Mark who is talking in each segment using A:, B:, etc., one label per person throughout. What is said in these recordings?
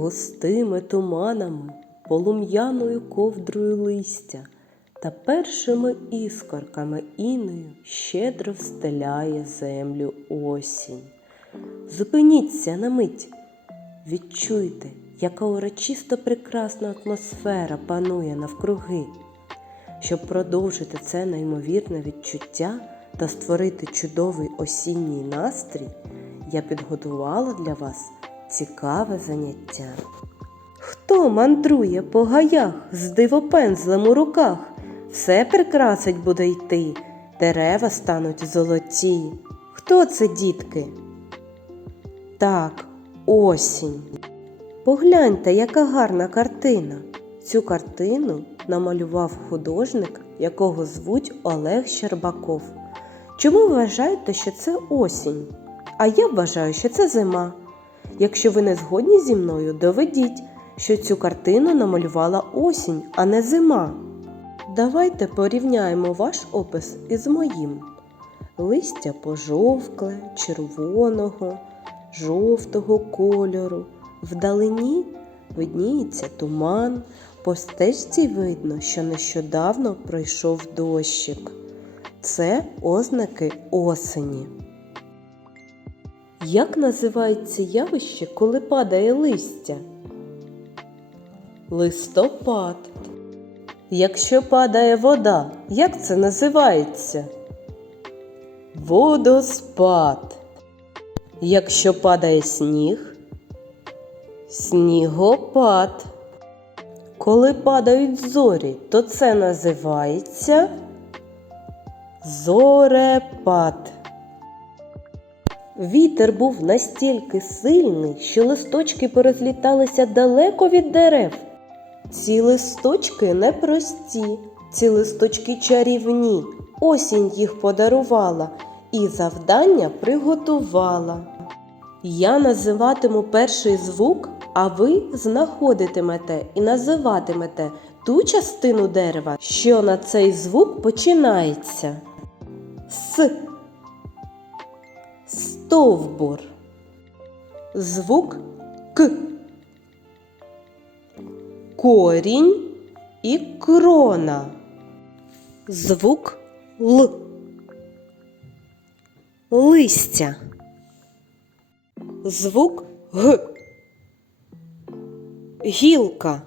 A: густими туманами, полум'яною ковдрою листя та першими іскорками інею щедро встеляє землю осінь. Зупиніться на мить, відчуйте, яка урочисто прекрасна атмосфера панує навкруги. Щоб продовжити це неймовірне відчуття та створити чудовий осінній настрій, я підготувала для вас цікаве заняття. Хто мандрує по гаях з дивопензлем у руках? Все прикрасить буде йти, дерева стануть золоті. Хто це, дітки? Так, осінь. Погляньте, яка гарна картина. Цю картину намалював художник, якого звуть Олег Щербаков. Чому ви вважаєте, що це осінь? А я вважаю, що це зима. Якщо ви не згодні зі мною, доведіть, що цю картину намалювала осінь, а не зима. Давайте порівняємо ваш опис із моїм. Листя пожовкле, червоного, жовтого кольору. Вдалині видніється туман, по стежці видно, що нещодавно пройшов дощик. Це ознаки осені. Як називається явище, коли падає листя? Листопад. Якщо падає вода, як це називається? Водоспад. Якщо падає сніг, снігопад. Коли падають зорі, то це називається зорепад. Вітер був настільки сильний, що листочки порозліталися далеко від дерев. Ці листочки непрості, ці листочки чарівні. Осінь їх подарувала і завдання приготувала. Я називатиму перший звук, а ви знаходитимете і називатимете ту частину дерева, що на цей звук починається. С. Стовбур. Звук К. Корінь і крона. Звук Л. Листя. Звук Г. Гілка.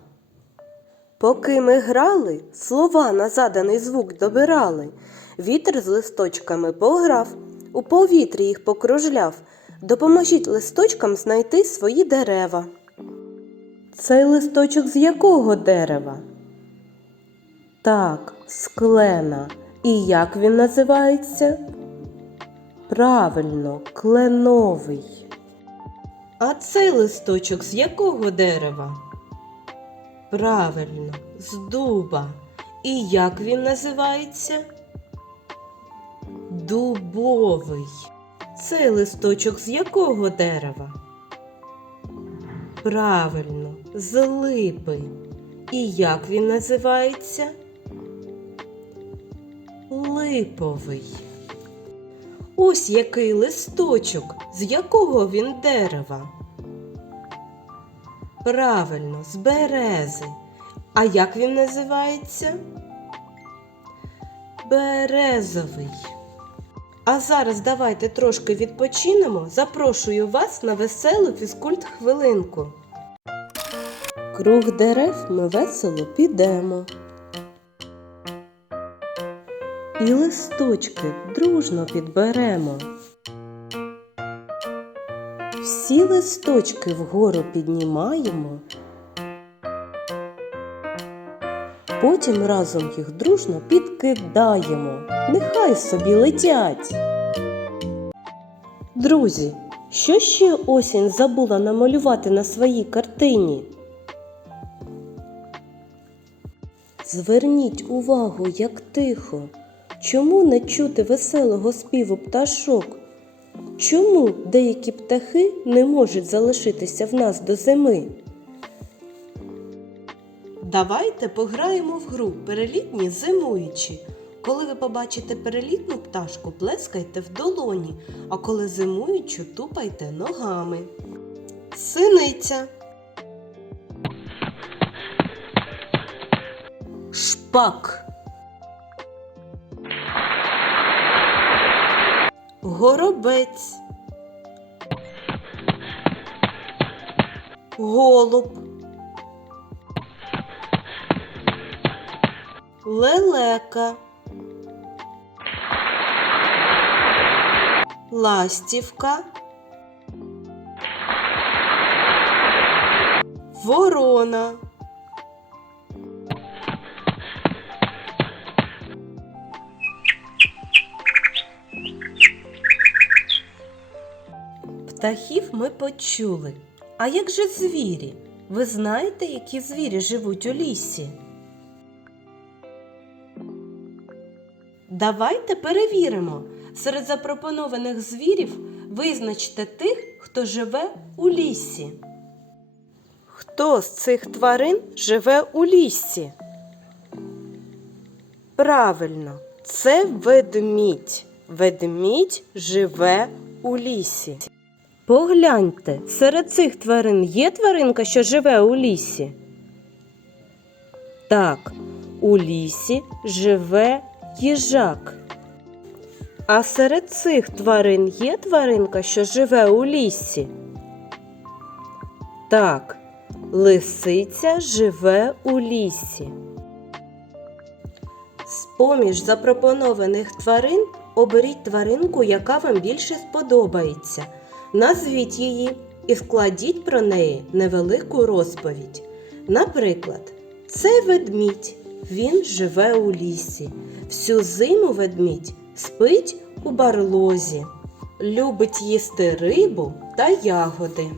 A: Поки ми грали, слова на заданий звук добирали. Вітер з листочками пограв, у повітрі їх покружляв. Допоможіть листочкам знайти свої дерева. Цей листочок з якого дерева? Так, з клена. І як він називається? Правильно, кленовий. А цей листочок з якого дерева? Правильно, з дуба. І як він називається? Дубовий. Цей листочок з якого дерева? Правильно, з липи. І як він називається? Липовий. Ось який листочок, з якого він дерева. Правильно, з берези. А як він називається? Березовий. А зараз давайте трошки відпочинемо. Запрошую вас на веселу фізкульт хвилинку. Круг дерев ми весело підемо. І листочки дружно підберемо. Всі листочки вгору піднімаємо. Потім разом їх дружно підкидаємо. Нехай собі летять. Друзі, що ще осінь забула намалювати на своїй картині? Зверніть увагу, як тихо. Чому не чути веселого співу пташок? Чому деякі птахи не можуть залишитися в нас до зими? Давайте пограємо в гру перелітні зимуючі. Коли ви побачите перелітну пташку, плескайте в долоні, а коли зимуючу, тупайте ногами. Синиця. Шпак. Горобець. Голуб. Лелека. Ластівка. Ворона. Птахів ми почули. А як же звірі? Ви знаєте, які звірі живуть у лісі? Давайте перевіримо. Серед запропонованих звірів визначте тих, хто живе у лісі. Хто з цих тварин живе у лісі? Правильно, це ведмідь. Ведмідь живе у лісі. Погляньте, серед цих тварин є тваринка, що живе у лісі? Так, у лісі живе їжак. А серед цих тварин є тваринка, що живе у лісі? Так, лисиця живе у лісі. З-поміж запропонованих тварин оберіть тваринку, яка вам більше сподобається. Назвіть її і складіть про неї невелику розповідь. Наприклад, це ведмідь. Він живе у лісі. Всю зиму ведмідь спить у барлозі, любить їсти рибу та ягоди.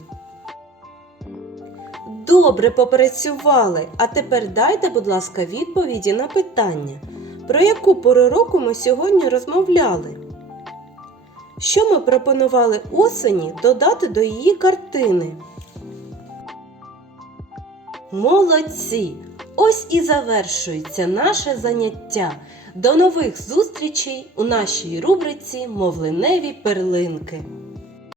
A: Добре попрацювали, а тепер дайте, будь ласка, відповіді на питання, про яку пору року ми сьогодні розмовляли. Що ми пропонували осені додати до її картини? Молодці! Ось і завершується наше заняття. До нових зустрічей у нашій рубриці Мовленеві перлинки.